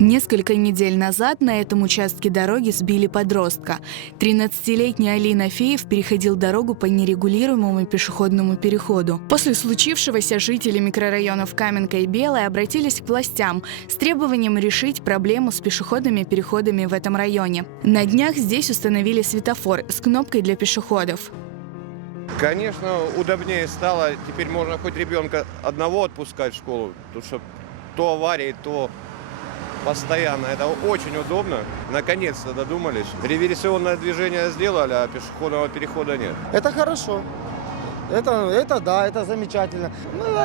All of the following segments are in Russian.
Несколько недель назад на этом участке дороги сбили подростка. 13-летний Алина Феев переходил дорогу по нерегулируемому пешеходному переходу. После случившегося жители микрорайонов Каменка и Белая обратились к властям с требованием решить проблему с пешеходными переходами в этом районе. На днях здесь установили светофор с кнопкой для пешеходов. Конечно, удобнее стало. Теперь можно хоть ребенка одного отпускать в школу, потому что то аварии, то постоянно. Это очень удобно. Наконец-то додумались. Реверсионное движение сделали, а пешеходного перехода нет. Это хорошо. Это замечательно.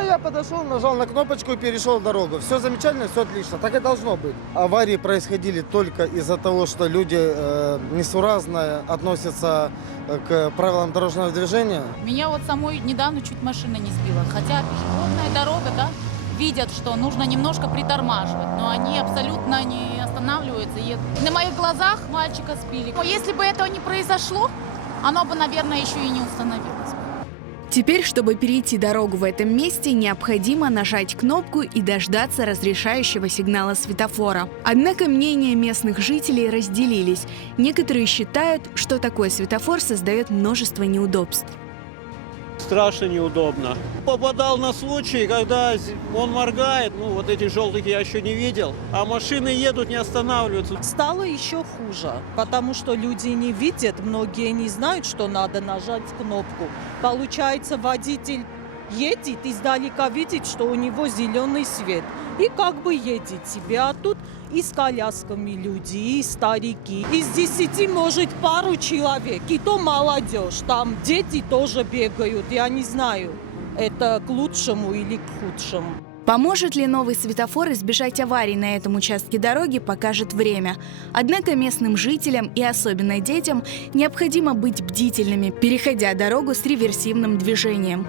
Я подошел, нажал на кнопочку и перешел дорогу. Все замечательно, все отлично. Так и должно быть. Аварии происходили только из-за того, что люди несуразно относятся к правилам дорожного движения. Меня вот самой недавно чуть машина не сбила. Хотя пешеходная дорога, да, видят, что нужно немножко притормаживать, но они абсолютно не останавливаются, едут. На моих глазах мальчика сбили. Но если бы этого не произошло, оно бы, наверное, еще и не установилось. Теперь, чтобы перейти дорогу в этом месте, необходимо нажать кнопку и дождаться разрешающего сигнала светофора. Однако мнения местных жителей разделились. Некоторые считают, что такой светофор создает множество неудобств. Страшно неудобно. Попадал на случай, когда он моргает, вот эти желтых я еще не видел, а машины едут, не останавливаются. Стало еще хуже, потому что люди не видят, многие не знают, что надо нажать кнопку. Получается, водитель едет, издалека видит, что у него зеленый свет. И как бы едет себе, а тут и с колясками люди, и старики. Из 10, может, пару человек, и то молодежь. Там дети тоже бегают, я не знаю, это к лучшему или к худшему. Поможет ли новый светофор избежать аварий на этом участке дороги, покажет время. Однако местным жителям и особенно детям необходимо быть бдительными, переходя дорогу с реверсивным движением.